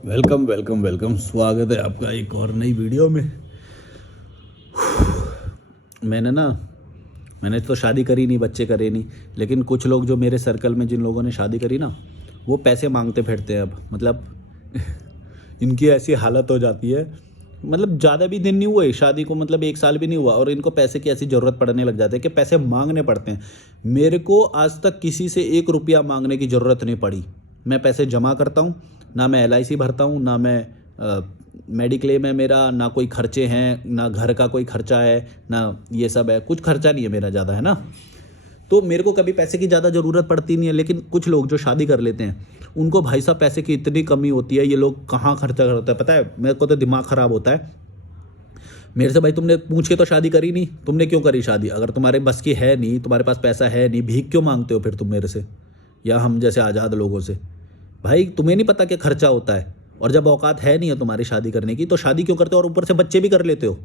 Welcome welcome welcome, स्वागत है आपका एक और नई वीडियो में। मैंने ना मैंने तो शादी करी नहीं, बच्चे करे नहीं, लेकिन कुछ लोग जो मेरे सर्कल में जिन लोगों ने शादी करी ना, वो पैसे मांगते फिरते हैं अब। मतलब इनकी ऐसी हालत हो जाती है, मतलब ज़्यादा भी दिन नहीं हुए शादी को, मतलब 1 साल भी नहीं हुआ और इनको पैसे की ऐसी ज़रूरत पड़ने लग जाती है कि पैसे मांगने पड़ते हैं। मेरे को आज तक किसी से 1 रुपया मांगने की ज़रूरत नहीं पड़ी। मैं पैसे जमा करता हूँ, ना मैं LIC भरता हूँ, ना मैं मेडिक्लेम है मेरा, ना कोई खर्चे हैं, ना घर का कोई खर्चा है, ना ये सब है। कुछ खर्चा नहीं है मेरा ज़्यादा, है ना। तो मेरे को कभी पैसे की ज़्यादा ज़रूरत पड़ती नहीं है। लेकिन कुछ लोग जो शादी कर लेते हैं, उनको भाई साहब पैसे की इतनी कमी होती है, ये लोग कहाँ खर्चा करते हैं पता है। मेरे को तो दिमाग ख़राब होता है मेरे से। भाई तुमने पूछ के तो शादी करी नहीं, तुमने क्यों करी शादी? अगर तुम्हारे बस की है नहीं, तुम्हारे पास पैसा है नहीं, भीख क्यों मांगते हो फिर तुम मेरे से या हम जैसे आज़ाद लोगों से? भाई तुम्हें नहीं पता क्या खर्चा होता है? और जब औकात है नहीं है तुम्हारी शादी करने की, तो शादी क्यों करते हो? और ऊपर से बच्चे भी कर लेते हो,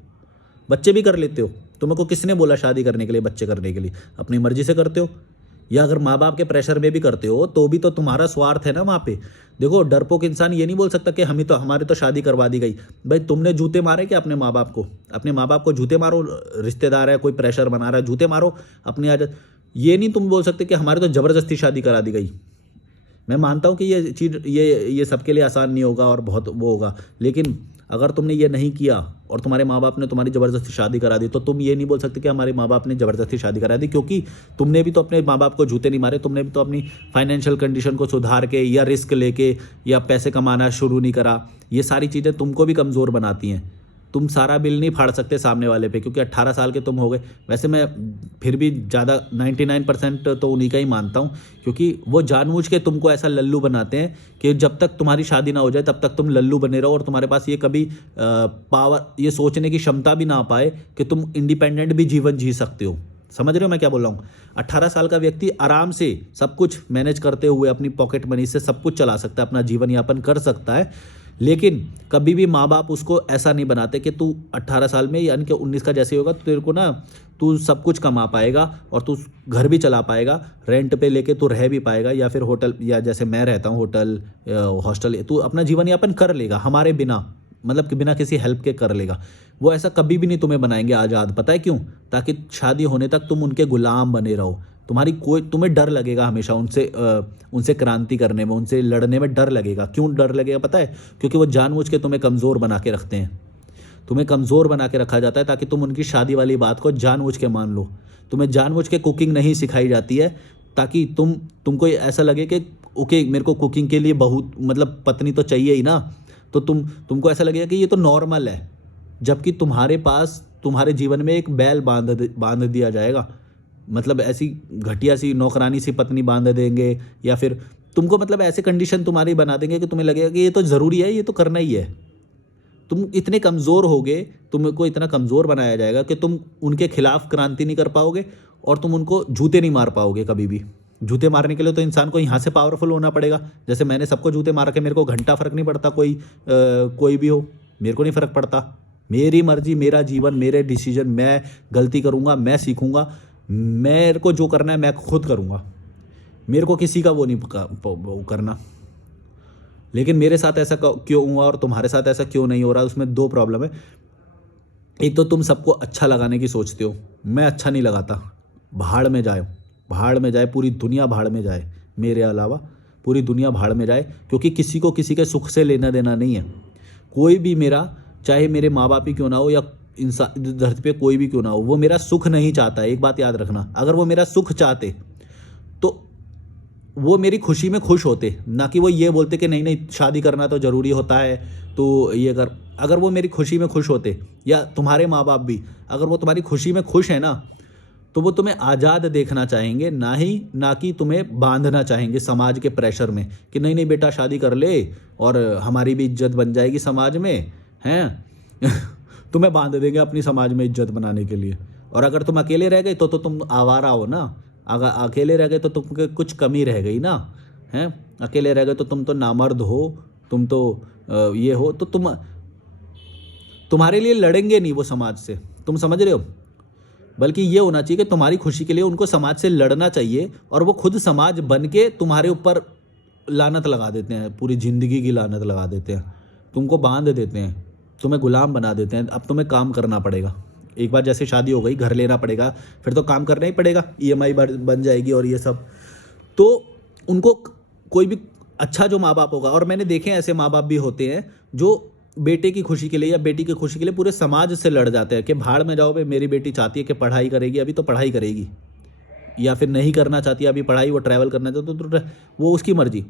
बच्चे भी कर लेते हो। तुम्हें को किसने बोला शादी करने के लिए, बच्चे करने के लिए? अपनी मर्जी से करते हो। या अगर माँ बाप के प्रेशर में भी करते हो तो भी तो तुम्हारा स्वार्थ है ना वहाँ पे। देखो, डरपोक इंसान ये नहीं बोल सकता कि हमारे तो शादी करवा दी गई। भाई तुमने जूते मारे क्या अपने माँ बाप को? अपने माँ बाप को जूते मारो। रिश्तेदार है, कोई प्रेशर बना रहा है, जूते मारो अपनी आदत। ये नहीं तुम बोल सकते कि हमारे तो ज़बरदस्ती शादी करा दी गई। मैं मानता हूँ कि ये चीज़ ये सबके लिए आसान नहीं होगा और बहुत वो होगा, लेकिन अगर तुमने ये नहीं किया और तुम्हारे माँ बाप ने तुम्हारी ज़बरदस्ती शादी करा दी, तो तुम ये नहीं बोल सकते कि हमारे माँ बाप ने ज़बरदस्ती शादी करा दी, क्योंकि तुमने भी तो अपने माँ बाप को जूते नहीं मारे। तुमने भी तो अपनी फाइनेंशियल कंडीशन को सुधार के या रिस्क लेके या पैसे कमाना शुरू नहीं करा। ये सारी चीज़ें तुमको भी कमज़ोर बनाती हैं। तुम सारा बिल नहीं फाड़ सकते सामने वाले पे, क्योंकि 18 साल के तुम हो गए। वैसे मैं फिर भी ज़्यादा 99% तो उन्हीं का ही मानता हूँ, क्योंकि वो जानबूझ के तुमको ऐसा लल्लू बनाते हैं कि जब तक तुम्हारी शादी ना हो जाए तब तक तुम लल्लू बने रहो और तुम्हारे पास ये कभी पावर, ये सोचने की क्षमता भी ना आ पाए कि तुम इंडिपेंडेंट भी जीवन जी सकते हो। समझ रहे हो मैं क्या बोल रहा हूँ? 18 साल का व्यक्ति आराम से सब कुछ मैनेज करते हुए अपनी पॉकेट मनी से सब कुछ चला सकता है, अपना जीवन यापन कर सकता है। लेकिन कभी भी माँ बाप उसको ऐसा नहीं बनाते कि तू 18 साल में यानी कि 19 का जैसे होगा तो तेरे को ना, तू सब कुछ कमा पाएगा और तू घर भी चला पाएगा, रेंट पे लेके तू रह भी पाएगा, या फिर होटल, या जैसे मैं रहता हूँ होटल हॉस्टल, तू अपना जीवन यापन कर लेगा हमारे बिना, मतलब कि बिना किसी हेल्प के कर लेगा। वो ऐसा कभी भी नहीं तुम्हें बनाएंगे आज़ाद। पता है क्यों? ताकि शादी होने तक तुम उनके गुलाम बने रहो। तुम्हें डर लगेगा हमेशा उनसे क्रांति करने में, उनसे लड़ने में डर लगेगा। क्यों डर लगेगा पता है? क्योंकि वो जानबूझ के तुम्हें कमज़ोर बना के रखते हैं। तुम्हें कमज़ोर बना के रखा जाता है ताकि तुम उनकी शादी वाली बात को जानबूझ के मान लो। तुम्हें जानबूझ के कुकिंग नहीं सिखाई जाती है ताकि तुमको ऐसा लगे कि ओके, मेरे को कुकिंग के लिए बहुत, मतलब पत्नी तो चाहिए ही ना, तो तुमको ऐसा लगेगा कि ये तो नॉर्मल है। जबकि तुम्हारे पास, तुम्हारे जीवन में एक बैल बांध दिया जाएगा, मतलब ऐसी घटिया सी नौकरानी सी पत्नी बांध देंगे, या फिर तुमको मतलब ऐसे कंडीशन तुम्हारी बना देंगे कि तुम्हें लगेगा कि ये तो ज़रूरी है, ये तो करना ही है। तुम इतने कमज़ोर होगे, तुमको इतना कमज़ोर बनाया जाएगा कि तुम उनके खिलाफ क्रांति नहीं कर पाओगे और तुम उनको जूते नहीं मार पाओगे कभी भी। जूते मारने के लिए तो इंसान को यहाँ से पावरफुल होना पड़ेगा। जैसे मैंने सबको जूते मार के, मेरे को घंटा फ़र्क नहीं पड़ता, कोई भी हो, मेरे को नहीं फ़र्क पड़ता। मेरी मर्जी, मेरा जीवन, मेरे डिसीजन। मैं गलती करूँगा, मैं सीखूँगा, मेरे को जो करना है मैं खुद करूँगा। मेरे को किसी का वो नहीं करना। लेकिन मेरे साथ ऐसा क्यों हुआ और तुम्हारे साथ ऐसा क्यों नहीं हो रहा, उसमें 2 प्रॉब्लम है। एक तो तुम सबको अच्छा लगाने की सोचते हो, मैं अच्छा नहीं लगाता। भाड़ में जाए, भाड़ में जाए, पूरी दुनिया भाड़ में जाए, मेरे अलावा पूरी दुनिया भाड़ में जाए, क्योंकि किसी को किसी के सुख से लेना देना नहीं है। कोई भी मेरा, चाहे मेरे माँ बाप ही क्यों ना हो या इंसान धरती पे कोई भी क्यों ना हो, वो मेरा सुख नहीं चाहता है। एक बात याद रखना, अगर वो मेरा सुख चाहते तो वो मेरी खुशी में खुश होते, ना कि वो ये बोलते कि नहीं नहीं शादी करना तो ज़रूरी होता है तो ये कर। अगर वो मेरी खुशी में खुश होते, या तुम्हारे माँ बाप भी, अगर वो तुम्हारी खुशी में खुश है ना, तो वो तुम्हें आज़ाद देखना चाहेंगे, ना कि तुम्हें बांधना चाहेंगे समाज के प्रेशर में कि नहीं नहीं बेटा शादी कर ले और हमारी भी इज्जत बन जाएगी समाज में, हैं। तुम्हें बांध देंगे अपनी समाज में इज्जत बनाने के लिए। और अगर तुम अकेले रह गए तो तुम आवारा हो ना। अगर अकेले रह गए तो तुमके कुछ कमी रह गई ना, हैं। अकेले रह गए तो तुम तो नामर्द हो, तुम तो ये हो, तो तुम्हारे लिए लड़ेंगे नहीं वो समाज से। तुम समझ रहे हो? बल्कि ये होना चाहिए कि तुम्हारी खुशी के लिए उनको समाज से लड़ना चाहिए और वो खुद समाज बन के तुम्हारे ऊपर लानत लगा देते हैं, पूरी ज़िंदगी की लानत लगा देते हैं, तुमको बांध देते हैं, तुम्हें गुलाम बना देते हैं। अब तुम्हें काम करना पड़ेगा, एक बार जैसे शादी हो गई घर लेना पड़ेगा, फिर तो काम करना ही पड़ेगा, ईएमआई बन जाएगी और ये सब। तो उनको कोई भी अच्छा जो माँ बाप होगा, और मैंने देखे हैं ऐसे माँ बाप भी होते हैं जो बेटे की खुशी के लिए या बेटी की खुशी के लिए पूरे समाज से लड़ जाते हैं कि भाड़ में जाओ भाई, मेरी बेटी चाहती है कि पढ़ाई करेगी, अभी तो पढ़ाई करेगी, या फिर नहीं करना चाहती अभी पढ़ाई, वो ट्रैवल करना चाहती तो वो उसकी मर्जी।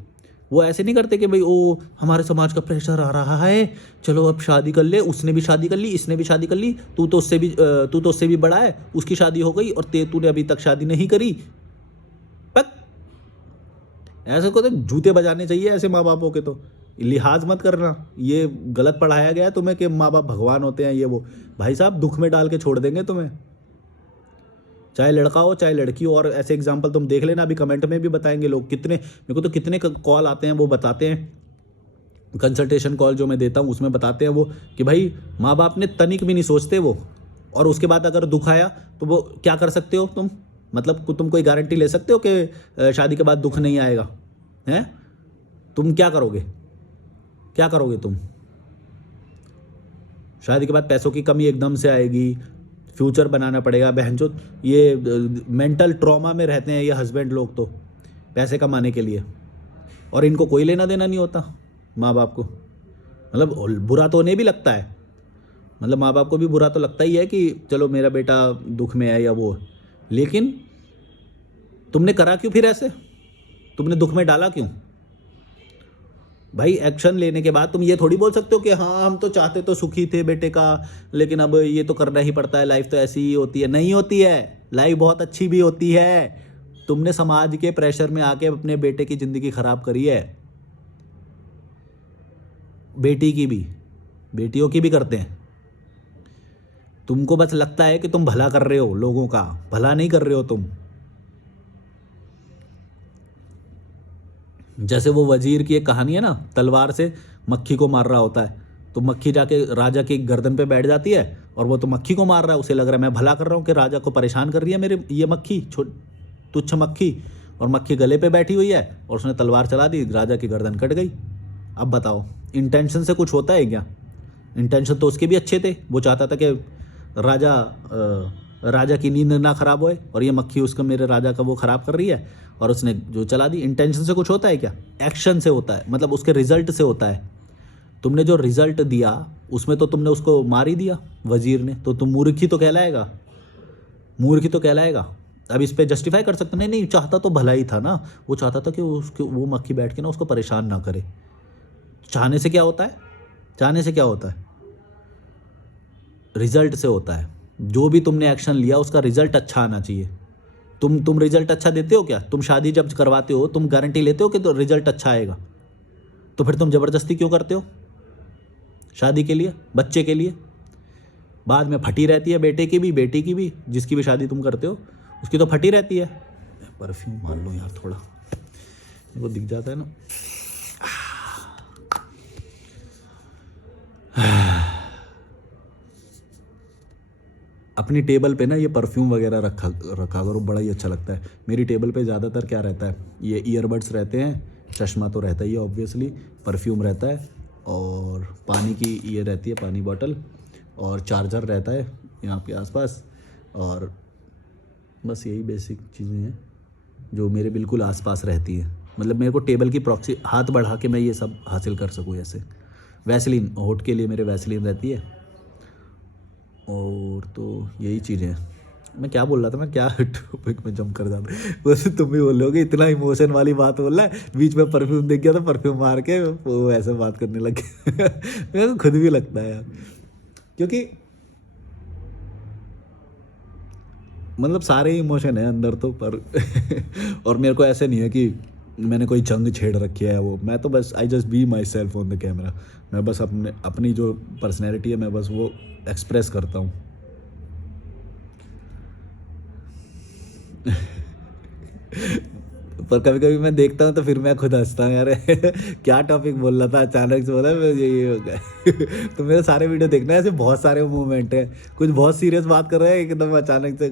वो ऐसे नहीं करते कि भाई ओ हमारे समाज का प्रेशर आ रहा है, चलो अब शादी कर ले, उसने भी शादी कर ली, इसने भी शादी कर ली, तू तो उससे भी बड़ा है, उसकी शादी हो गई और तूने अभी तक शादी नहीं करी। पक ऐसे को तो जूते बजाने चाहिए ऐसे माँ बापों के। तो लिहाज मत करना, ये गलत पढ़ाया गया है तुम्हें कि माँ बाप भगवान होते हैं ये वो। भाई साहब दुख में डाल के छोड़ देंगे तुम्हें, चाहे लड़का हो चाहे लड़की हो। और ऐसे एग्जाम्पल तुम देख लेना, अभी कमेंट में भी बताएंगे लोग, कितने मेरे को तो कितने कॉल आते हैं, वो बताते हैं, कंसल्टेशन कॉल जो मैं देता हूँ उसमें बताते हैं वो कि भाई माँ बाप ने तनिक भी नहीं सोचते वो, और उसके बाद अगर दुख आया तो वो क्या कर सकते हो तुम, मतलब तुम कोई गारंटी ले सकते हो कि शादी के बाद दुख नहीं आएगा? हैं तुम क्या करोगे, क्या करोगे तुम? शादी के बाद पैसों की कमी एकदम से आएगी, फ्यूचर बनाना पड़ेगा। बहनचोद ये मेंटल ट्रॉमा में रहते हैं ये हस्बैंड लोग तो पैसे कमाने के लिए, और इनको कोई लेना देना नहीं होता माँ बाप को। मतलब बुरा तो उन्हें भी लगता है, मतलब माँ बाप को भी बुरा तो लगता ही है कि चलो मेरा बेटा दुख में है या वो, लेकिन तुमने करा क्यों फिर ऐसे, तुमने दुख में डाला क्यों? भाई एक्शन लेने के बाद तुम ये थोड़ी बोल सकते हो कि हाँ हम तो चाहते तो सुखी थे बेटे का, लेकिन अब ये तो करना ही पड़ता है, लाइफ तो ऐसी ही होती है। नहीं होती है, लाइफ बहुत अच्छी भी होती है। तुमने समाज के प्रेशर में आके अपने बेटे की ज़िंदगी ख़राब करी है, बेटी की भी, बेटियों की भी करते हैं। तुमको बस लगता है कि तुम भला कर रहे हो, लोगों का भला नहीं कर रहे हो तुम। जैसे वो वजीर की एक कहानी है ना, तलवार से मक्खी को मार रहा होता है, तो मक्खी जाके राजा की गर्दन पे बैठ जाती है, और वो तो मक्खी को मार रहा है, उसे लग रहा है मैं भला कर रहा हूँ कि राजा को परेशान कर रही है मेरे ये मक्खी, तुच्छ मक्खी, और मक्खी गले पे बैठी हुई है, और उसने तलवार चला दी, राजा की गर्दन कट गई। अब बताओ इंटेंशन से कुछ होता है क्या? इंटेंशन तो उसके भी अच्छे थे, वो चाहता था कि राजा की नींद ना खराब होए, और ये मक्खी उसका मेरे राजा का वो खराब कर रही है, और उसने जो चला दी। इंटेंशन से कुछ होता है क्या? एक्शन से होता है, मतलब उसके रिजल्ट से होता है। तुमने जो रिजल्ट दिया उसमें तो तुमने उसको मार ही दिया वजीर ने, तो तुम मूर्ख ही तो कहलाएगा, मूर्ख ही तो कहलाएगा। अब इस पे जस्टिफाई कर सकते नहीं, नहीं चाहता तो भला ही था ना, वो चाहता था कि वो मक्खी बैठ के ना उसको परेशान ना करे। चाहने से क्या होता है? चाहने से क्या होता है? रिजल्ट से होता है। जो भी तुमने एक्शन लिया उसका रिजल्ट अच्छा आना चाहिए। तुम रिजल्ट अच्छा देते हो क्या? तुम शादी जब करवाते हो तुम गारंटी लेते हो कि तो रिजल्ट अच्छा आएगा, तो फिर तुम ज़बरदस्ती क्यों करते हो शादी के लिए, बच्चे के लिए? बाद में फटी रहती है, बेटे की भी बेटी की भी, जिसकी भी शादी तुम करते हो उसकी तो फटी रहती है। परफ्यूम मान लो यार, थोड़ा वो दिख जाता है ना। अपनी टेबल पे ना ये परफ्यूम वगैरह रखा करो, बड़ा ही अच्छा लगता है। मेरी टेबल पे ज़्यादातर क्या रहता है, ये ईयरबड्स रहते हैं, चश्मा तो रहता ही है ऑब्वियसली, परफ्यूम रहता है, और पानी की ये रहती है पानी बॉटल, और चार्जर रहता है यहाँ के आसपास, और बस यही बेसिक चीज़ें हैं जो मेरे बिल्कुल आसपास रहती हैं। मतलब मेरे को टेबल की प्रॉक्सी हाथ बढ़ा के मैं ये सब हासिल कर सकूँ ऐसे। वैसलीन, होठ के लिए मेरे वैसलीन रहती है, और तो यही चीज़ें हैं। मैं क्या बोल रहा था, मैं क्या टॉपिक में जंप कर जाता, वैसे तुम भी बोल लोगे इतना इमोशन वाली बात बोल रहा है, बीच में परफ्यूम दिख गया तो परफ्यूम मार के वो ऐसे बात करने लग गया। मेरे को खुद भी लगता है यार, क्योंकि मतलब सारे इमोशन है अंदर तो, पर और मेरे को ऐसे नहीं है कि मैंने कोई जंग छेड़ रखी है वो, मैं तो बस I just be my self on the camera. मैं बस अपनी जो पर्सनैलिटी है मैं बस वो एक्सप्रेस करता हूँ। पर कभी कभी मैं देखता हूँ तो फिर मैं खुद हंसता हूँ यार। क्या टॉपिक बोल रहा था, अचानक से बोला मैं ये हो गया। तो मेरे सारे वीडियो देखना है, ऐसे बहुत सारे मूवमेंट है, कुछ बहुत सीरियस बात कर रहे हैं एकदम अचानक से।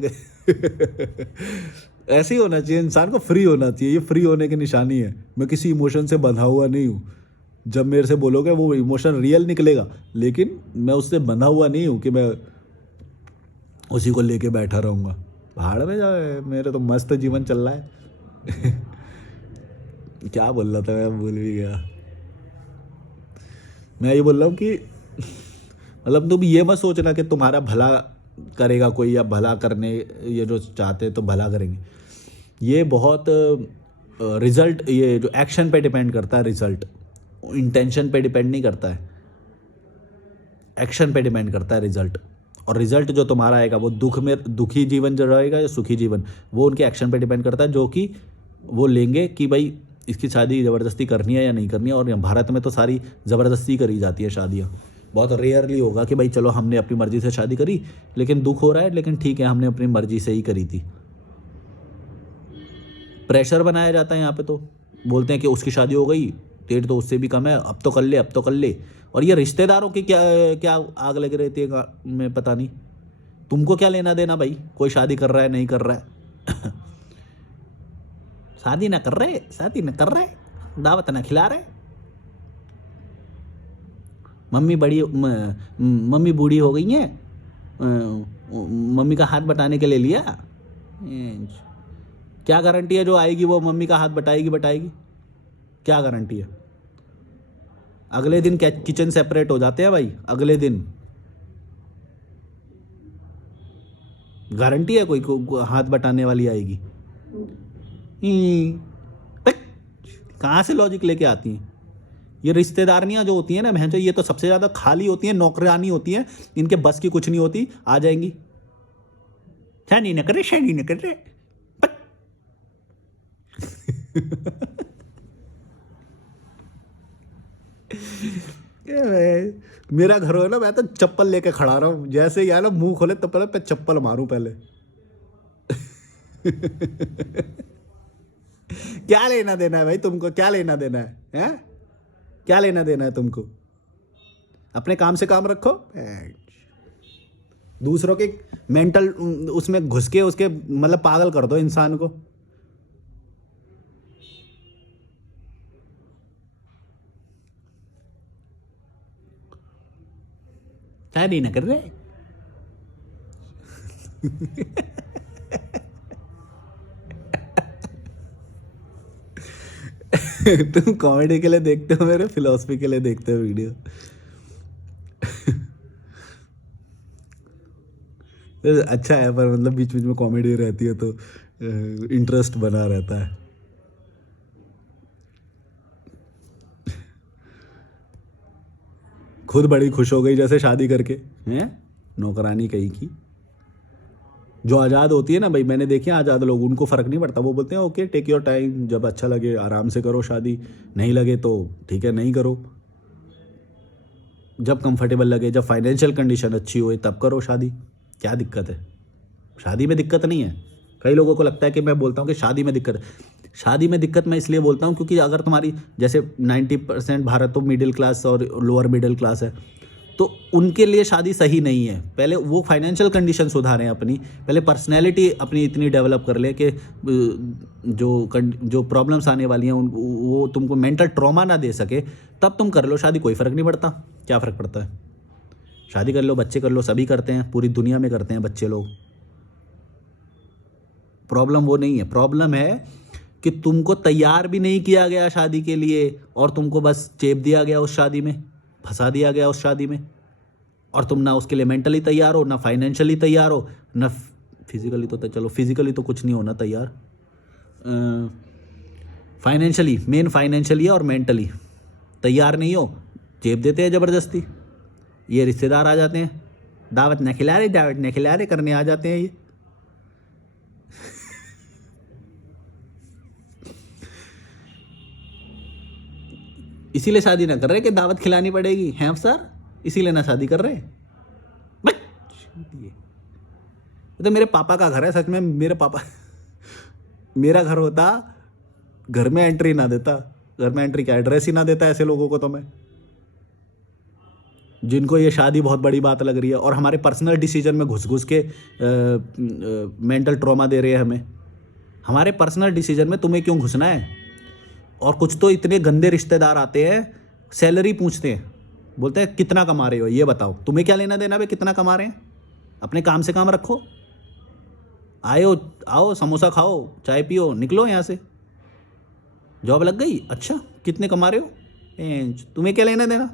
ऐसे ही होना चाहिए इंसान को, फ्री होना चाहिए। ये फ्री होने की निशानी है। मैं किसी इमोशन से बंधा हुआ नहीं हूँ। जब मेरे से बोलोगे वो इमोशन रियल निकलेगा, लेकिन मैं उससे बंधा हुआ नहीं हूँ कि मैं उसी को लेके बैठा रहूँगा। भाड़ में जाए, मेरे तो मस्त जीवन चल रहा है। क्या बोल रहा था मैं, भूल भी गया। मैं ये बोल रहा हूँ कि मतलब तुम ये मत सोचना कि तुम्हारा भला करेगा कोई, या भला करने ये जो चाहते हैं तो भला करेंगे। ये बहुत रिजल्ट, ये जो एक्शन पे डिपेंड करता है, रिजल्ट इंटेंशन पे डिपेंड नहीं करता है, एक्शन पे डिपेंड करता है रिजल्ट। और रिजल्ट जो तुम्हारा आएगा वो दुखी जीवन जो रहेगा या सुखी जीवन, वो उनके एक्शन पे डिपेंड करता है, जो कि वो लेंगे कि भाई इसकी शादी ज़बरदस्ती करनी है या नहीं करनी है। और भारत में तो सारी ज़बरदस्ती करी जाती है शादियाँ। बहुत रेयरली होगा कि भाई चलो हमने अपनी मर्ज़ी से शादी करी, लेकिन दुख हो रहा है, लेकिन ठीक है हमने अपनी मर्ज़ी से ही करी थी। प्रेशर बनाया जाता है यहाँ पे, तो बोलते हैं कि उसकी शादी हो गई, तेरी तो उससे भी कम है, अब तो कर ले, अब तो कर ले। और ये रिश्तेदारों की क्या क्या आग लग रहती है मैं पता नहीं। तुमको क्या लेना देना भाई, कोई शादी कर रहा है नहीं कर रहा है। शादी ना कर रहे, शादी ना कर रहे, दावत ना खिला रहे। मम्मी बूढ़ी हो गई है, मम्मी का हाथ बटाने के लिए लिया। क्या गारंटी है जो आएगी वो मम्मी का हाथ बटाएगी? क्या गारंटी है? अगले दिन किचन सेपरेट हो जाते हैं भाई, अगले दिन। गारंटी है कोई को हाथ बटाने वाली आएगी? कहाँ से लॉजिक लेके आती हैं ये रिश्तेदारनियां जो होती हैं ना बहन, ये तो सबसे ज़्यादा खाली होती हैं, नौकरानी होती हैं, इनके बस की कुछ नहीं होती, आ जाएंगी। शादी न करे। मेरा घर हो ना, मैं तो चप्पल लेके खड़ा रहा हूँ, जैसे ही ना मुंह खोले तो पहले चप्पल मारूं पहले। क्या लेना देना है भाई तुमको, क्या लेना देना है, हैं? क्या लेना देना है तुमको? अपने काम से काम रखो। दूसरों के मेंटल उसमें घुस के उसके मतलब पागल कर दो इंसान को। शादी ना कर रहे। तुम कॉमेडी के लिए देखते हो, मेरे फिलॉसफी के लिए देखते हो वीडियो? अच्छा है, पर मतलब बीच बीच में कॉमेडी रहती है तो इंटरेस्ट बना रहता है। खुद बड़ी खुश हो गई जैसे शादी करके, हैं? नौकरानी कहीं की। जो आज़ाद होती है ना भाई, मैंने देखे आज़ाद लोग, उनको फ़र्क नहीं पड़ता। वो बोलते हैं ओके टेक योर टाइम, जब अच्छा लगे आराम से करो शादी, नहीं लगे तो ठीक है नहीं करो, जब कंफर्टेबल लगे, जब फाइनेंशियल कंडीशन अच्छी हो तब करो शादी। क्या दिक्कत है? शादी में दिक्कत नहीं है। कई लोगों को लगता है कि मैं बोलता हूँ कि शादी में दिक्कत है। शादी में दिक्कत मैं इसलिए बोलता हूँ क्योंकि अगर तुम्हारी जैसे 90% भारत तो मिडिल क्लास और लोअर मिडिल क्लास है, तो उनके लिए शादी सही नहीं है। पहले वो फाइनेंशियल कंडीशन सुधारें अपनी, पहले पर्सनैलिटी अपनी इतनी डेवलप कर ले कि जो प्रॉब्लम्स आने वाली हैं वो तुमको मेंटल ट्रॉमा ना दे सके, तब तुम कर लो शादी। कोई फ़र्क नहीं पड़ता, क्या फ़र्क पड़ता है? शादी कर लो, बच्चे कर लो, सभी करते हैं, पूरी दुनिया में करते हैं बच्चे लोग। प्रॉब्लम वो नहीं है, प्रॉब्लम है कि तुमको तैयार भी नहीं किया गया शादी के लिए, और तुमको बस चेप दिया गया उस शादी में, फंसा दिया गया उस शादी में, और तुम ना उसके लिए मेंटली तैयार हो, ना फाइनेंशियली तैयार हो, ना फिजिकली। तो चलो फिजिकली तो कुछ नहीं होना तैयार, फाइनेंशियली, मेन फाइनेंशियली और मेंटली तैयार नहीं हो, चेप देते हैं ज़बरदस्ती। ये रिश्तेदार आ जाते हैं, दावत न खिला रहे करने आ जाते हैं ये। इसीलिए शादी ना कर रहे कि दावत खिलानी पड़ेगी, हैं अफसर? इसीलिए ना शादी कर रहे। तो मेरे पापा का घर है, सच में मेरे पापा। मेरा घर होता, घर में एंट्री ना देता। घर में एंट्री क्या, एड्रेस ही ना देता ऐसे लोगों को तो मैं, जिनको ये शादी बहुत बड़ी बात लग रही है और हमारे पर्सनल डिसीजन में घुस घुस के मेंटल ट्रॉमा दे रहे हैं हमें। हमारे पर्सनल डिसीजन में तुम्हें क्यों घुसना है? और कुछ तो इतने गंदे रिश्तेदार आते हैं, सैलरी पूछते हैं, बोलते हैं कितना कमा रहे हो ये बताओ। तुम्हें क्या लेना देना भाई कितना कमा रहे हैं? अपने काम से काम रखो। आयो आओ समोसा खाओ, चाय पियो, निकलो यहाँ से। जॉब लग गई, अच्छा कितने कमा रहे हो? तुम्हें क्या लेना देना?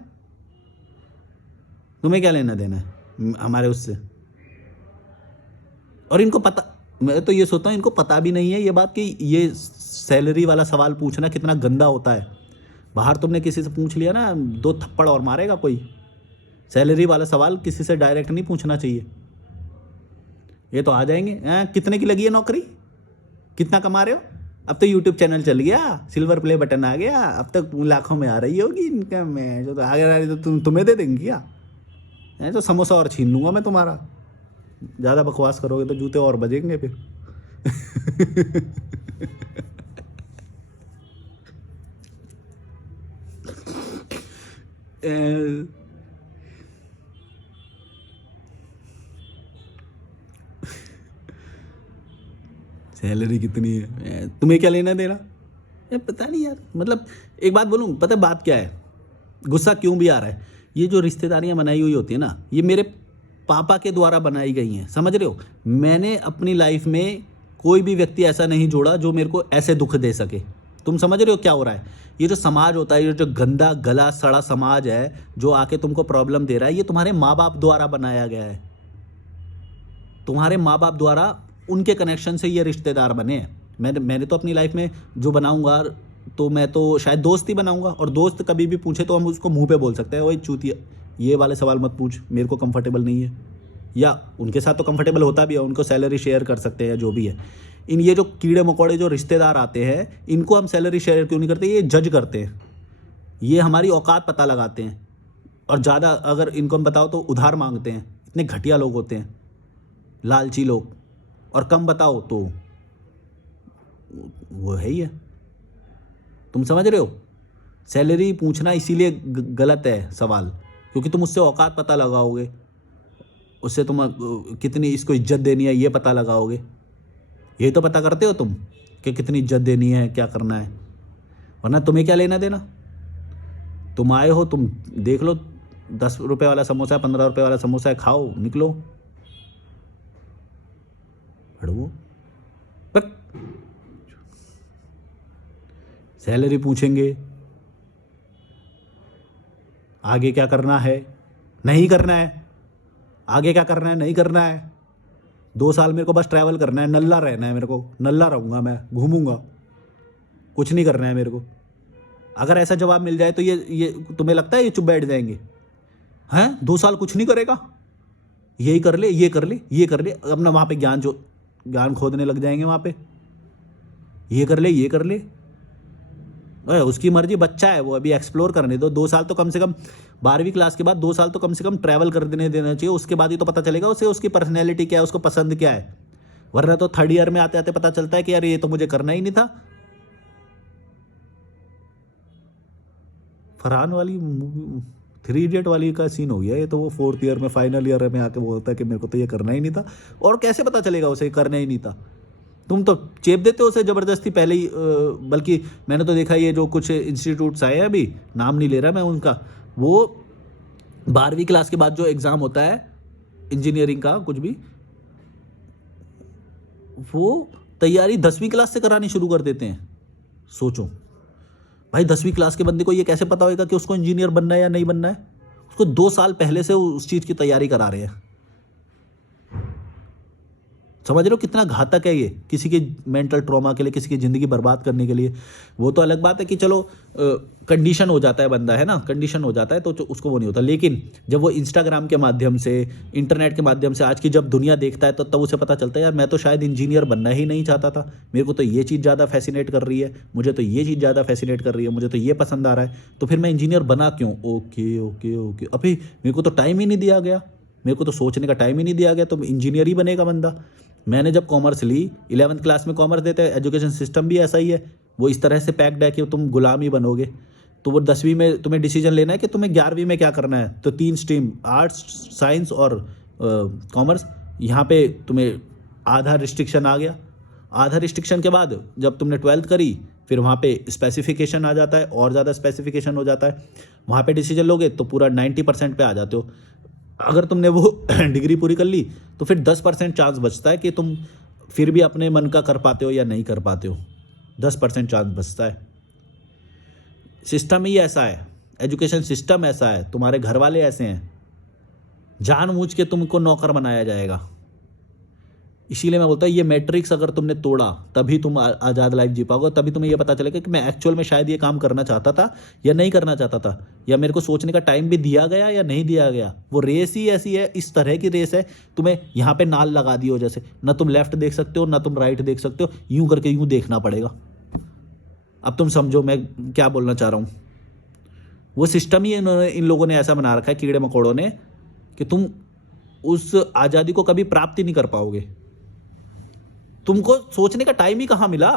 तुम्हें क्या लेना देना है हमारे उससे? और इनको पता, मैं तो ये सोचता हूँ इनको पता भी नहीं है ये बात कि ये सैलरी वाला सवाल पूछना कितना गंदा होता है। बाहर तुमने किसी से पूछ लिया ना, 2 थप्पड़ और मारेगा कोई। सैलरी वाला सवाल किसी से डायरेक्ट नहीं पूछना चाहिए। ये तो आ जाएंगे, कितने की लगी है नौकरी, कितना कमा रहे हो? अब तो यूट्यूब चैनल चल गया, सिल्वर प्ले बटन आ गया, अब तक लाखों में आ रही होगी इनकम में। जो तो आगे आ रही तो तुम्हें दे देंगे क्या? तो समोसा और छीन लूँगा मैं तुम्हारा। ज़्यादा बकवास करोगे तो जूते और बजेंगे फिर। सैलरी कितनी है, तुम्हें क्या लेना देना? पता नहीं यार। मतलब एक बात बोलूँ, पता है बात क्या है, गुस्सा क्यों भी आ रहा है? ये जो रिश्तेदारियाँ बनाई हुई होती है ना, ये मेरे पापा के द्वारा बनाई गई हैं, समझ रहे हो? मैंने अपनी लाइफ में कोई भी व्यक्ति ऐसा नहीं जोड़ा जो मेरे को ऐसे दुख दे सके। तुम समझ रहे हो क्या हो रहा है? ये जो समाज होता है, ये जो गंदा गला सड़ा समाज है जो आके तुमको प्रॉब्लम दे रहा है, ये तुम्हारे माँ बाप द्वारा बनाया गया है। तुम्हारे माँ बाप द्वारा, उनके कनेक्शन से ये रिश्तेदार बने हैं। मैंने तो अपनी लाइफ में जो बनाऊंगा तो मैं तो शायद दोस्त ही बनाऊंगा। और दोस्त कभी भी पूछे तो हम उसको मुंह पे बोल सकते हैं, ओए चूतिया ये वाले सवाल मत पूछ, मेरे को कंफर्टेबल नहीं है। या उनके साथ तो कंफर्टेबल होता भी है, उनको सैलरी शेयर कर सकते हैं या जो भी है। ये जो कीड़े मकोड़े जो रिश्तेदार आते हैं, इनको हम सैलरी शेयर क्यों नहीं करते? ये जज करते हैं, ये हमारी औकात पता लगाते हैं। और ज़्यादा अगर इनको हम बताओ तो उधार मांगते हैं। इतने घटिया लोग होते हैं, लालची लोग। और कम बताओ तो वो है ही है। तुम समझ रहे हो? सैलरी पूछना इसीलिए गलत है सवाल, क्योंकि तुम उससे औकात पता लगाओगे, उससे तुम कितनी इसको इज्जत देनी है ये पता लगाओगे। यही तो पता करते हो तुम कि कितनी इज्जत देनी है, क्या करना है। वरना तुम्हें क्या लेना देना? तुम आए हो, तुम देख लो 10 रुपये वाला समोसा, 15 रुपये वाला समोसा है, खाओ, निकलो, हड़ो। सैलरी पूछेंगे, आगे क्या करना है, नहीं करना है, आगे क्या करना है, नहीं करना है। 2 साल मेरे को बस ट्रैवल करना है, नल्ला रहना है, मेरे को नल्ला रहूँगा मैं, घूमूंगा, कुछ नहीं करना है मेरे को। अगर ऐसा जवाब मिल जाए तो ये तुम्हें लगता है ये चुप बैठ जाएंगे? हैं 2 साल कुछ नहीं करेगा, यही कर ले, ये कर ले, ये कर ले, अपना वहाँ पे ज्ञान खोदने लग जाएंगे वहाँ पे। ये कर ले, ये कर ले, उसकी मर्जी, बच्चा है वो, अभी एक्सप्लोर करने दो। 2 साल तो कम से कम, 12वीं क्लास के बाद 2 साल तो कम से कम ट्रैवल करने देना चाहिए। उसके बाद ही तो पता चलेगा उसे उसकी पर्सनैलिटी क्या है, उसको पसंद क्या है। वरना तो 3rd ईयर में आते आते पता चलता है कि यार ये तो मुझे करना ही नहीं था। फरहान वाली 3 इडियट वाली का सीन हो गया ये तो। वो 4th ईयर में, फाइनल ईयर में आके वो होता है कि मेरे को तो ये करना ही नहीं था। और कैसे पता चलेगा उसे करना ही नहीं था? तुम तो चेप देते हो उसे ज़बरदस्ती पहले ही। बल्कि मैंने तो देखा ये जो कुछ इंस्टीट्यूट्स आए हैं, अभी नाम नहीं ले रहा मैं उनका, वो 12वीं क्लास के बाद जो एग्ज़ाम होता है इंजीनियरिंग का कुछ भी, वो तैयारी 10वीं क्लास से करानी शुरू कर देते हैं। सोचो भाई, 10वीं क्लास के बंदे को ये कैसे पता होगा कि उसको इंजीनियर बनना है या नहीं बनना है? उसको 2 साल पहले से उस चीज़ की तैयारी करा रहे हैं। समझ रहे हो कितना घातक है ये किसी के मेंटल ट्रॉमा के लिए, किसी की ज़िंदगी बर्बाद करने के लिए। वो तो अलग बात है कि चलो कंडीशन हो जाता है बंदा, है ना, कंडीशन हो जाता है तो उसको वो नहीं होता। लेकिन जब वो इंस्टाग्राम के माध्यम से, इंटरनेट के माध्यम से आज की जब दुनिया देखता है तो तब उसे पता चलता है यार मैं तो शायद इंजीनियर बनना ही नहीं चाहता था, मेरे को तो ये चीज़ ज़्यादा फैसिनेट कर रही है, मुझे तो ये चीज़ ज़्यादा फैसिनेट कर रही है, मुझे तो ये पसंद आ रहा है, तो फिर मैं इंजीनियर बना क्यों? ओके ओके ओके, अभी मेरे को तो टाइम ही नहीं दिया गया, मेरे को तो सोचने का टाइम ही नहीं दिया गया, तो इंजीनियर ही बनेगा बंदा। मैंने जब कॉमर्स ली, 11th क्लास में कॉमर्स देते हैं, एजुकेशन सिस्टम भी ऐसा ही है, वो इस तरह से पैक्ड है कि तुम गुलाम ही बनोगे। तो वो 10वीं में तुम्हें डिसीजन लेना है कि तुम्हें 11वीं में क्या करना है, तो 3 स्ट्रीम, आर्ट्स, साइंस और कॉमर्स। यहाँ पे तुम्हें आधा रिस्ट्रिक्शन आ गया, आधा रिस्ट्रिक्शन के बाद जब तुमने 12th करी फिर वहाँ पे स्पेसिफिकेशन आ जाता है, और ज़्यादा स्पेसिफिकेशन हो जाता है, वहाँ पे डिसीजन लोगे तो पूरा 90% पे आ जाते हो। अगर तुमने वो डिग्री पूरी कर ली तो फिर 10% चांस बचता है कि तुम फिर भी अपने मन का कर पाते हो या नहीं कर पाते हो, 10% चांस बचता है। सिस्टम ही ऐसा है, एजुकेशन सिस्टम ऐसा है, तुम्हारे घर वाले ऐसे हैं, जानबूझ के तुमको नौकर बनाया जाएगा। इसीलिए मैं बोलता हूँ ये मैट्रिक्स अगर तुमने तोड़ा तभी तुम आज़ाद लाइफ जी पाओगे, तभी तुम्हें ये पता चलेगा कि मैं एक्चुअल में शायद ये काम करना चाहता था या नहीं करना चाहता था, या मेरे को सोचने का टाइम भी दिया गया या नहीं दिया गया। वो रेस ही ऐसी है, इस तरह की रेस है, तुम्हें यहाँ पे नाल लगा दी हो जैसे, ना तुम लेफ्ट देख सकते हो ना तुम राइट देख सकते हो, यूं करके यूं देखना पड़ेगा। अब तुम समझो मैं क्या बोलना चाह रहा हूँ। वो सिस्टम ही इन लोगों ने ऐसा बना रखा है, कीड़े मकोड़ों ने, कि तुम उस आज़ादी को कभी प्राप्त ही नहीं कर पाओगे। तुमको सोचने का टाइम ही कहाँ मिला?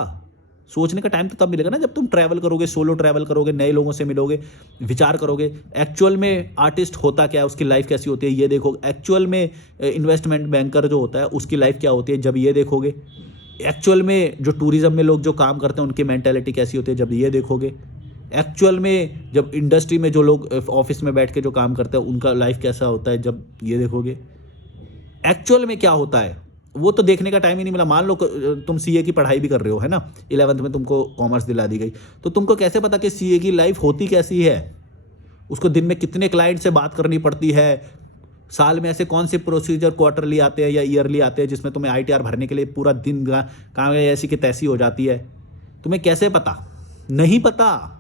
सोचने का टाइम तो तब मिलेगा ना जब तुम ट्रैवल करोगे, सोलो ट्रैवल करोगे, नए लोगों से मिलोगे, विचार करोगे, एक्चुअल में आर्टिस्ट होता क्या है, उसकी लाइफ कैसी होती है ये देखो, एक्चुअल में इन्वेस्टमेंट बैंकर जो होता है उसकी लाइफ क्या होती है जब ये देखोगे, एक्चुअल में जो टूरिज्म में लोग जो काम करते हैं उनकी मेंटालिटी कैसी होती है जब ये देखोगे, एक्चुअल में जब इंडस्ट्री में जो लोग ऑफिस में बैठ के जो काम करते हैं उनका लाइफ कैसा होता है जब ये देखोगे, एक्चुअल में क्या होता है वो तो देखने का टाइम ही नहीं मिला। मान लो तुम सीए की पढ़ाई भी कर रहे हो, है ना, 11th में तुमको कॉमर्स दिला दी गई, तो तुमको कैसे पता कि सीए की लाइफ होती कैसी है, उसको दिन में कितने क्लाइंट से बात करनी पड़ती है, साल में ऐसे कौन से प्रोसीजर क्वार्टरली आते हैं या ईयरली आते हैं जिसमें तुम्हें आईटीआर भरने के लिए पूरा दिन काम ऐसी की तैसी हो जाती है, तुम्हें कैसे पता? नहीं पता।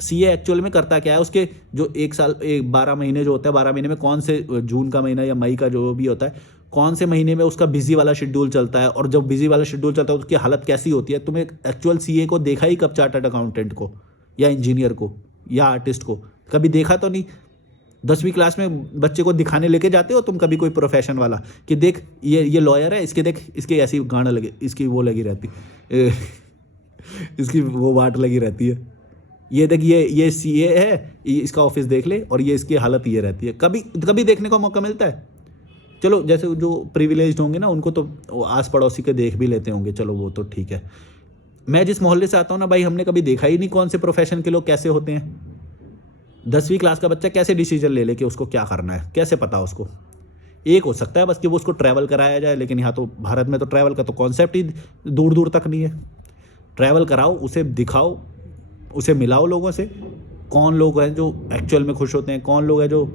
सीए एक्चुअल में करता क्या है, उसके जो 1 साल 12 महीने जो होता है, 12 महीने में कौन से, जून का महीना या मई का जो भी होता है, कौन से महीने में उसका बिजी वाला शेड्यूल चलता है, और जब बिजी वाला शेड्यूल चलता है उसकी हालत कैसी होती है। तुम्हें एक्चुअल सीए को देखा ही कब, चार्टर्ड अकाउंटेंट को या इंजीनियर को या आर्टिस्ट को? कभी देखा तो नहीं। 10वीं क्लास में बच्चे को दिखाने लेके जाते हो तुम कभी कोई प्रोफेशन वाला कि देख ये लॉयर है, इसके देख इसके ऐसी गाना लगे, इसकी वो लगी रहती इसकी वो वाट लगी रहती है, ये देख ये सीए है, इसका ऑफिस देख ले, और ये इसकी हालत ये रहती है। कभी कभी देखने का मौका मिलता है? चलो जैसे जो प्रिविलेज्ड होंगे ना उनको तो आस पड़ोसी के देख भी लेते होंगे, चलो वो तो ठीक है। मैं जिस मोहल्ले से आता हूँ ना भाई, हमने कभी देखा ही नहीं कौन से प्रोफेशन के लोग कैसे होते हैं। 10वीं क्लास का बच्चा कैसे डिसीजन ले कि उसको क्या करना है, कैसे पता उसको? एक हो सकता है बस कि वो उसको ट्रैवल कराया जाए, लेकिन यहाँ तो भारत में तो ट्रैवल का तो कॉन्सेप्ट ही दूर दूर तक नहीं है। ट्रैवल कराओ, उसे दिखाओ, उसे मिलाओ लोगों से, कौन लोग हैं जो एक्चुअल में खुश होते हैं, कौन लोग हैं जो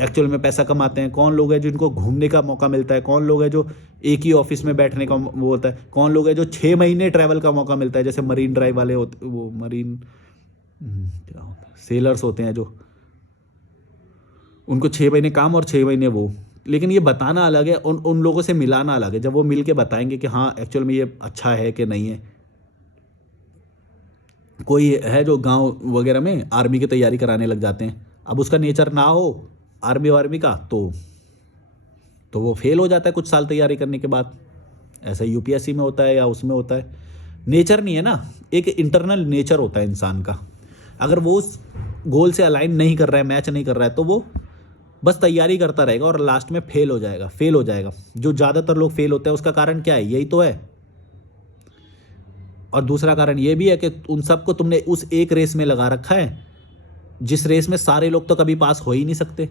एक्चुअल में पैसा कमाते हैं, कौन लोग हैं जिनको घूमने का मौका मिलता है, कौन लोग हैं जो एक ही ऑफिस में बैठने का वो होता है, कौन लोग हैं जो 6 महीने ट्रैवल का मौका मिलता है, जैसे मरीन ड्राइव वाले होते, वो मरीन क्या होता है, सेलर्स होते हैं जो, उनको 6 महीने काम और 6 महीने वो। लेकिन ये बताना अलग है, उन लोगों से मिलाना अलग है, जब वो मिल के बताएंगे कि हाँ एक्चुअल में ये अच्छा है कि नहीं है। कोई है जो गांव वगैरह में आर्मी की तैयारी कराने लग जाते हैं, अब उसका नेचर ना हो आर्मी वार्मी का तो वो फेल हो जाता है कुछ साल तैयारी करने के बाद। ऐसा यूपीएससी में होता है या उसमें होता है। नेचर नहीं है ना, एक इंटरनल नेचर होता है इंसान का। अगर वो उस गोल से अलाइन नहीं कर रहा है, मैच नहीं कर रहा है, तो वो बस तैयारी करता रहेगा और लास्ट में फेल हो जाएगा। जो ज़्यादातर लोग फेल होते हैं उसका कारण क्या है? यही तो है। और दूसरा कारण ये भी है कि उन सबको तुमने उस एक रेस में लगा रखा है, जिस रेस में सारे लोग तो कभी पास हो ही नहीं सकते।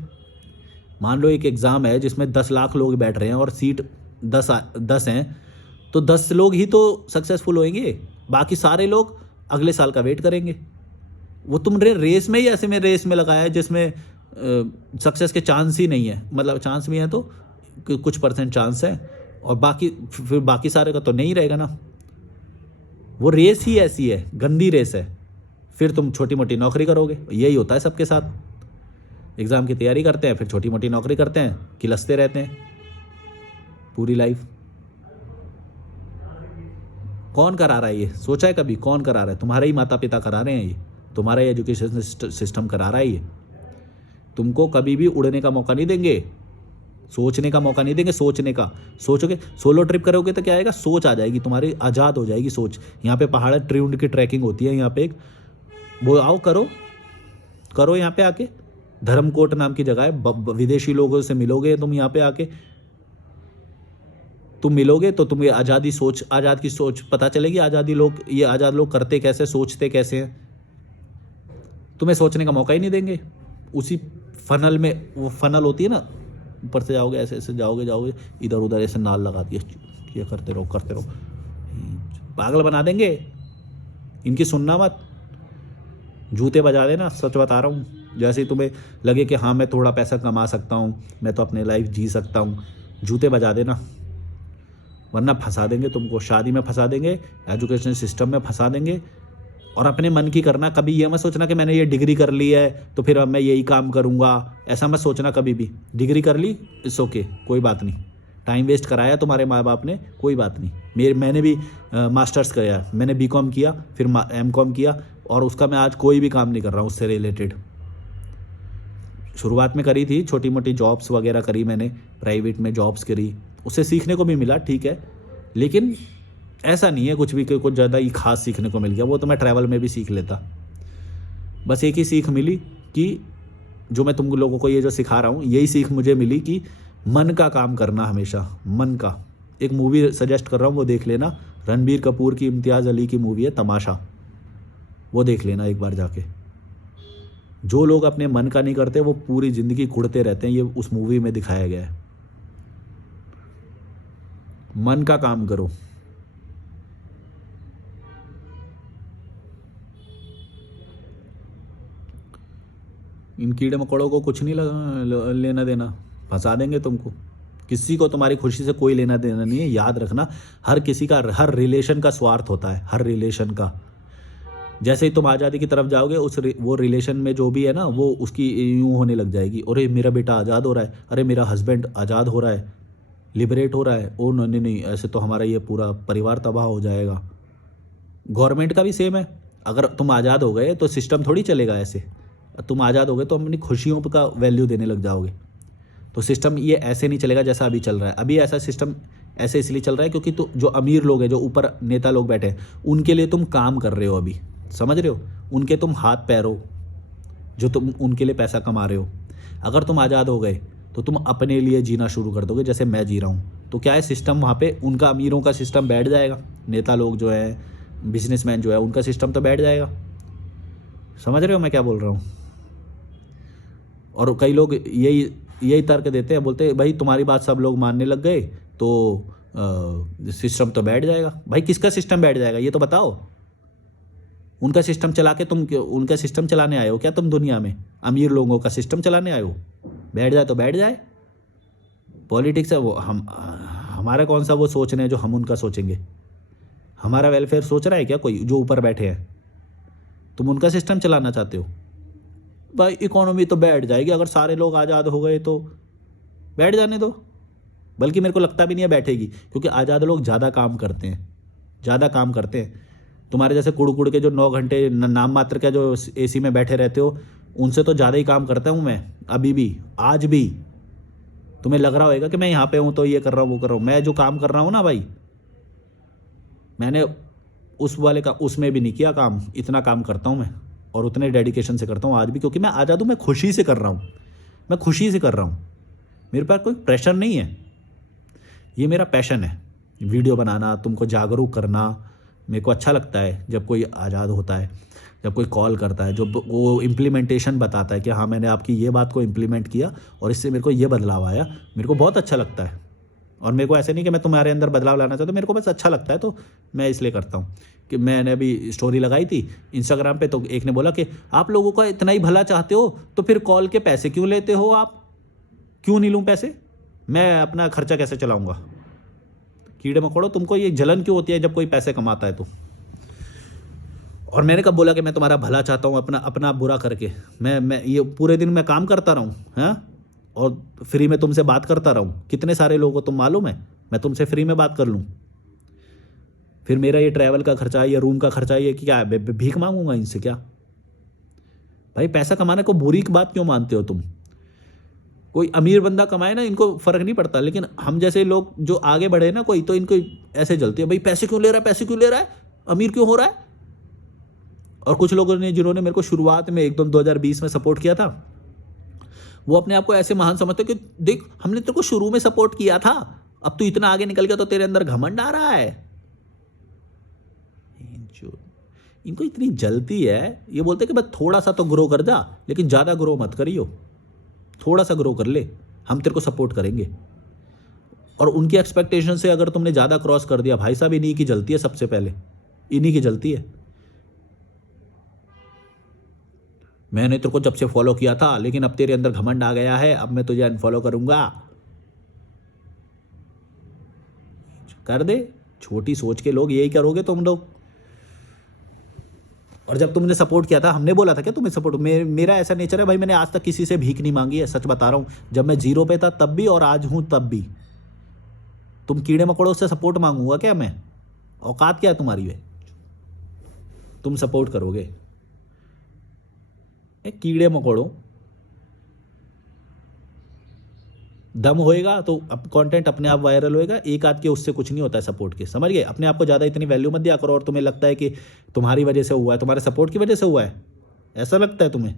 मान लो एक एग्ज़ाम है जिसमें 10 लाख लोग बैठ रहे हैं और सीट 10 हैं, तो 10 लोग ही तो सक्सेसफुल होंगे, बाकी सारे लोग अगले साल का वेट करेंगे। वो तुमने रेस में ही ऐसे में रेस में लगाया है जिसमें सक्सेस के चांस ही नहीं है, मतलब चांस भी है तो कुछ % चांस है, और फिर बाकी सारे का तो नहीं रहेगा ना। वो रेस ही ऐसी है, गंदी रेस है। फिर तुम छोटी मोटी नौकरी करोगे, यही होता है सबके साथ। एग्ज़ाम की तैयारी करते हैं, फिर छोटी मोटी नौकरी करते हैं, किलसते रहते हैं पूरी लाइफ। कौन करा रहा है ये? सोचा है कभी कौन करा रहा है? तुम्हारे ही माता पिता करा रहे हैं ये, तुम्हारा एजुकेशन सिस्टम करा रहा है ये। तुमको कभी भी उड़ने का मौका नहीं देंगे, सोचने का मौका नहीं देंगे। सोचोगे, सोलो ट्रिप करोगे तो क्या आएगा? सोच आ जाएगी तुम्हारी, आज़ाद हो जाएगी सोच। यहाँ पे पहाड़ ट्रिउंड की ट्रैकिंग होती है, यहाँ पे एक वो आओ करो यहाँ पे आके। धर्मकोट नाम की जगह है, विदेशी लोगों से मिलोगे तुम यहाँ पे आके। तुम मिलोगे तो तुम्हें आज़ाद की सोच पता चलेगी। ये आज़ाद लोग करते कैसे, सोचते कैसे हैं। तुम्हें सोचने का मौका ही नहीं देंगे। उसी फनल में, वो फनल होती है ना, ऊपर से जाओगे, ऐसे ऐसे जाओगे, इधर उधर ऐसे नाल लगा दिए, ये करते रहो, पागल बना देंगे। इनकी सुनना मत, जूते बजा देना, सच बता रहा हूँ। जैसे ही तुम्हें लगे कि हाँ मैं थोड़ा पैसा कमा सकता हूँ, मैं तो अपने लाइफ जी सकता हूँ, जूते बजा देना, वरना फंसा देंगे तुमको। शादी में फंसा देंगे, एजुकेशन सिस्टम में फंसा देंगे। और अपने मन की करना। कभी ये मत सोचना कि मैंने ये डिग्री कर ली है तो फिर अब मैं यही काम करूँगा, ऐसा मत सोचना कभी भी। डिग्री कर ली, इट्स ओके, कोई बात नहीं। टाइम वेस्ट कराया तुम्हारे माँ बाप ने, कोई बात नहीं। मैंने भी मास्टर्स किया, मैंने बीकॉम किया, फिर एमकॉम किया, और उसका मैं आज कोई भी काम नहीं कर रहा हूँ उससे रिलेटेड। शुरुआत में करी थी छोटी मोटी जॉब्स वगैरह करी मैंने, प्राइवेट में जॉब्स करी, उससे सीखने को भी मिला, ठीक है, लेकिन ऐसा नहीं है कुछ भी कि कुछ ज़्यादा ही खास सीखने को मिल गया। वो तो मैं ट्रैवल में भी सीख लेता। बस एक ही सीख मिली कि जो मैं तुम लोगों को ये जो सिखा रहा हूँ, यही सीख मुझे मिली कि मन का काम करना हमेशा, मन का। एक मूवी सजेस्ट कर रहा हूँ, वो देख लेना, रणबीर कपूर की, इम्तियाज़ अली की मूवी है तमाशा, वो देख लेना एक बार जाके। जो लोग अपने मन का नहीं करते वो पूरी ज़िंदगी कुड़ते रहते हैं, ये उस मूवी में दिखाया गया है। मन का काम करो। इन कीड़े मकोड़ों को कुछ नहीं लेना देना, फंसा देंगे तुमको। किसी को तुम्हारी खुशी से कोई लेना देना नहीं है, याद रखना। हर किसी का, हर रिलेशन का स्वार्थ होता है, हर रिलेशन का। जैसे ही तुम आज़ादी की तरफ जाओगे, वो रिलेशन में जो भी है ना, वो उसकी यूँ होने लग जाएगी, अरे मेरा बेटा आज़ाद हो रहा है, अरे मेरा हस्बैंड आज़ाद हो रहा है, लिबरेट हो रहा है, ओ नहीं नहीं, ऐसे तो हमारा ये पूरा परिवार तबाह हो जाएगा। गवर्नमेंट का भी सेम है। अगर तुम आज़ाद हो गए तो सिस्टम थोड़ी चलेगा ऐसे। तुम आज़ाद हो गए तो अपनी खुशियों का वैल्यू देने लग जाओगे। तो सिस्टम ये ऐसे नहीं चलेगा जैसा अभी चल रहा है। अभी ऐसा सिस्टम ऐसे इसलिए चल रहा है क्योंकि तो जो अमीर लोग हैं, जो ऊपर नेता लोग बैठे हैं, उनके लिए तुम काम कर रहे हो अभी, समझ रहे हो, उनके तुम हाथ पैर हो, जो तुम उनके लिए पैसा कमा रहे हो। अगर तुम आज़ाद हो गए तो तुम अपने लिए जीना शुरू कर दोगे, जैसे मैं जी रहा हूँ। तो क्या है, सिस्टम वहाँ पे उनका, अमीरों का सिस्टम बैठ जाएगा, नेता लोग जो है, बिजनेसमैन जो है, उनका सिस्टम तो बैठ जाएगा। समझ रहे हो मैं क्या बोल रहा हूँ। और कई लोग यही तर्क देते हैं, बोलते हैं भाई तुम्हारी बात सब लोग मानने लग गए तो सिस्टम तो बैठ जाएगा। भाई किसका सिस्टम बैठ जाएगा ये तो बताओ। उनका सिस्टम चला के तुम उनका सिस्टम चलाने आए हो क्या तुम दुनिया में? अमीर लोगों का सिस्टम चलाने आए हो? बैठ जाए तो बैठ जाए। पॉलिटिक्स है वो, हमारा कौन सा वो सोच रहे हैं जो हम उनका सोचेंगे? हमारा वेलफेयर सोच रहा है क्या कोई जो ऊपर बैठे हैं? तुम उनका सिस्टम चलाना चाहते हो? भाई इकोनॉमी तो बैठ जाएगी अगर सारे लोग आज़ाद हो गए तो, बैठ जाने दो। बल्कि मेरे को लगता भी नहीं है बैठेगी, क्योंकि आज़ाद लोग ज़्यादा काम करते हैं, ज़्यादा काम करते हैं। तुम्हारे जैसे कुड़ के जो 9 घंटे नाम मात्र के जो एसी में बैठे रहते हो, उनसे तो ज़्यादा ही काम करता हूँ मैं, अभी भी, आज भी। तुम्हें लग रहा होगा कि मैं यहाँ पे हूँ तो ये कर रहा हूँ वो कर रहा हूँ। मैं जो काम कर रहा हूँ ना भाई, मैंने उस वाले का उसमें भी नहीं किया काम, इतना काम करता हूँ मैं, और उतने डेडिकेशन से करता हूँ आज भी, क्योंकि मैं आज़ाद हूँ, मैं खुशी से कर रहा हूँ, मैं खुशी से कर रहा हूँ। मेरे पास कोई प्रेशर नहीं है, ये मेरा पैशन है, वीडियो बनाना, तुमको जागरूक करना। मेरे को अच्छा लगता है जब कोई आज़ाद होता है, जब कोई कॉल करता है, जो वो इम्प्लीमेंटेशन बताता है कि हाँ मैंने आपकी ये बात को इम्प्लीमेंट किया और इससे मेरे को ये बदलाव आया, मेरे को बहुत अच्छा लगता है। और मेरे को ऐसे नहीं कि मैं तुम्हारे अंदर बदलाव लाना चाहता हूँ, मेरे को बस अच्छा लगता है, तो मैं इसलिए करता हूँ। कि मैंने अभी स्टोरी लगाई थी इंस्टाग्राम पे, तो एक ने बोला कि आप लोगों का इतना ही भला चाहते हो तो फिर कॉल के पैसे क्यों लेते हो आप? क्यों नहीं लूँ पैसे? मैं अपना खर्चा कैसे चलाऊँगा? कीड़े मकोड़ो, तुमको ये जलन क्यों होती है जब कोई पैसे कमाता है तो? और मैंने कब बोला कि मैं तुम्हारा भला चाहता हूँ अपना बुरा करके? मैं ये पूरे दिन मैं काम करता रहूँ, हाँ, और फ्री में तुमसे बात करता रहूँ? कितने सारे लोगों को तुम मालूम है, मैं तुमसे फ्री में बात कर लूँ, फिर मेरा ये ट्रैवल का खर्चा, ये रूम का खर्चा, ये क्या है, भीख मांगूंगा इनसे क्या? भाई पैसा कमाने को बुरी बात क्यों मानते हो तुम? कोई अमीर बंदा कमाए ना, इनको फ़र्क नहीं पड़ता, लेकिन हम जैसे लोग जो आगे बढ़े ना कोई, तो इनको ऐसे जलती है, भाई पैसे क्यों ले रहा है, पैसे क्यों ले रहा है, अमीर क्यों हो रहा है? और कुछ लोगों ने, जिन्होंने मेरे को शुरुआत में एकदम 2020 में सपोर्ट किया था, वो अपने आप को ऐसे महान समझते कि देख हमने तेरे को शुरू में सपोर्ट किया था अब तू इतना आगे निकल गया तो तेरे अंदर घमंड आ रहा है। इनको इतनी जल्दी है, ये बोलते कि बस थोड़ा सा तो ग्रो कर जा, लेकिन ज़्यादा ग्रो मत करियो, थोड़ा सा ग्रो कर ले, हम तेरे को सपोर्ट करेंगे। और उनकी एक्सपेक्टेशन से अगर तुमने ज़्यादा क्रॉस कर दिया, भाई साहब इन्हीं की जलती है, सबसे पहले इन्हीं की जलती है। मैंने तेरे को जब से फॉलो किया था, लेकिन अब तेरे अंदर घमंड आ गया है, अब मैं तुझे अनफॉलो करूंगा। कर दे, छोटी सोच के लोग यही करोगे तुम लोग। और जब तुमने सपोर्ट किया था, हमने बोला था क्या तुम्हें सपोर्ट, मेरा ऐसा नेचर है भाई, मैंने आज तक किसी से भीख नहीं मांगी है, सच बता रहा हूँ। जब मैं 0 पे था तब भी, और आज हूँ तब भी। तुम कीड़े मकोड़ों से सपोर्ट मांगूंगा क्या मैं? औकात क्या है तुम्हारी वे? तुम सपोर्ट करोगे? कीड़े मकोड़ों, दम होएगा तो अब कंटेंट अपने आप वायरल होएगा। एक आध के उससे कुछ नहीं होता है सपोर्ट के, समझ गए? अपने आप को ज़्यादा इतनी वैल्यू मत दिया करो। और तुम्हें लगता है कि तुम्हारी वजह से हुआ है, तुम्हारे सपोर्ट की वजह से हुआ है, ऐसा लगता है तुम्हें?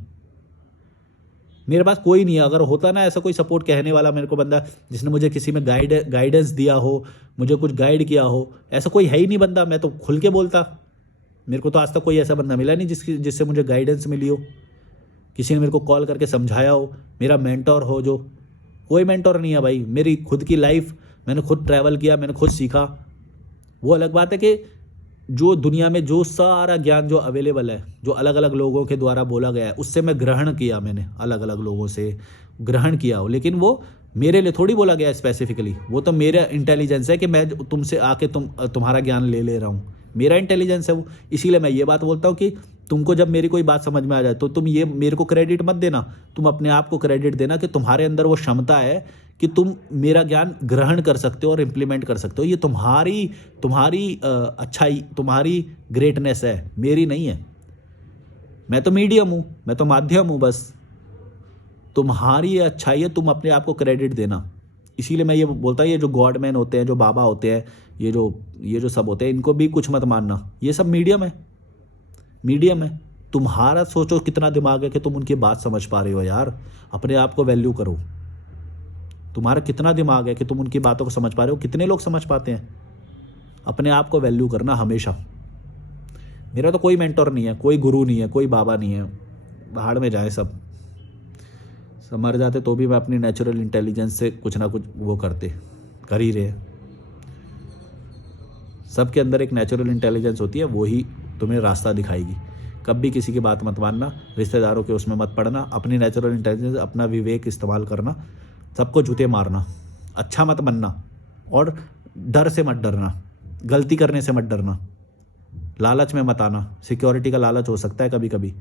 मेरे पास कोई नहीं है। अगर होता ना ऐसा कोई सपोर्ट कहने वाला मेरे को बंदा, जिसने मुझे किसी में गाइडेंस दिया हो, मुझे कुछ गाइड किया हो, ऐसा कोई है ही नहीं बंदा। मैं तो खुल के बोलता, मेरे को तो आज तक कोई ऐसा बंदा मिला नहीं जिससे मुझे गाइडेंस मिली हो, किसी ने मेरे को कॉल करके समझाया हो, मेरा मेंटोर हो। जो कोई मेंटोर नहीं है भाई। मेरी खुद की लाइफ, मैंने खुद ट्रैवल किया, मैंने खुद सीखा। वो अलग बात है कि जो दुनिया में जो सारा ज्ञान जो अवेलेबल है, जो अलग अलग लोगों के द्वारा बोला गया है, उससे मैं ग्रहण किया, मैंने अलग अलग लोगों से ग्रहण किया हो, लेकिन वो मेरे लिए थोड़ी बोला गया है स्पेसिफिकली। वो तो मेरा इंटेलिजेंस है कि मैं तुमसे आके तुम्हारा ज्ञान ले रहा हूँ, मेरा इंटेलिजेंस है वो। इसीलिए मैं ये बात बोलता हूँ कि तुमको जब मेरी कोई बात समझ में आ जाए तो तुम ये मेरे को क्रेडिट मत देना, तुम अपने आप को क्रेडिट देना कि तुम्हारे अंदर वो क्षमता है कि तुम मेरा ज्ञान ग्रहण कर सकते हो और इम्प्लीमेंट कर सकते हो। ये तुम्हारी अच्छाई, तुम्हारी ग्रेटनेस है, मेरी नहीं है। मैं तो मीडियम हूँ, मैं तो माध्यम हूँ बस। तुम्हारी ये अच्छाई है, तुम अपने आप को क्रेडिट देना। इसीलिए मैं ये बोलता हूँ, ये जो गॉडमैन होते हैं, जो बाबा होते हैं, ये जो सब होते हैं, इनको भी कुछ मत मानना। ये सब मीडियम है, मीडियम है। तुम्हारा सोचो कितना दिमाग है कि तुम उनकी बात समझ पा रहे हो यार। अपने आप को वैल्यू करो। तुम्हारा कितना दिमाग है कि तुम उनकी बातों को समझ पा रहे हो? कितने लोग समझ पाते हैं? अपने आप को वैल्यू करना हमेशा। मेरा तो कोई मेंटोर नहीं है, कोई गुरु नहीं है, कोई बाबा नहीं है। भाड़ में जाए सब मर जाते तो भी मैं अपनी नेचुरल इंटेलिजेंस से कुछ ना कुछ वो कर ही रहे। सबके अंदर एक नेचुरल इंटेलिजेंस होती है, वही तुम्हें रास्ता दिखाएगी। कभी किसी की बात मत मानना, रिश्तेदारों के उसमें मत पड़ना, अपनी नेचुरल इंटेलिजेंस, अपना विवेक इस्तेमाल करना, सबको जूते मारना, अच्छा मत बनना, और डर से मत डरना, गलती करने से मत डरना, लालच में मत आना। सिक्योरिटी का लालच हो सकता है कभी कभी।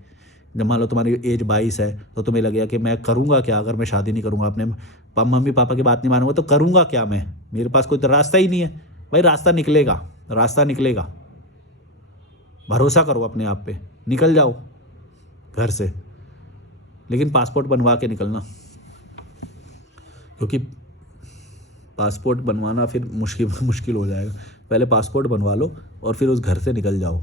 जब मान लो तुम्हारी एज 22 है तो तुम्हें लगेगा कि मैं करूँगा क्या अगर मैं शादी नहीं करूँगा, अपने मम्मी पापा की बात नहीं मानूंगा तो करूँगा क्या मैं, मेरे पास कोई तो रास्ता ही नहीं है। भाई रास्ता निकलेगा, रास्ता निकलेगा। भरोसा करो अपने आप पे, निकल जाओ घर से, लेकिन पासपोर्ट बनवा के निकलना, क्योंकि पासपोर्ट बनवाना फिर मुश्किल हो जाएगा। पहले पासपोर्ट बनवा लो और फिर उस घर से निकल जाओ,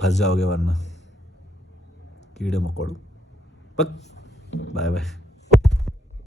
फंस जाओगे वरना। कीड़े मकोड़ो। Bye bye.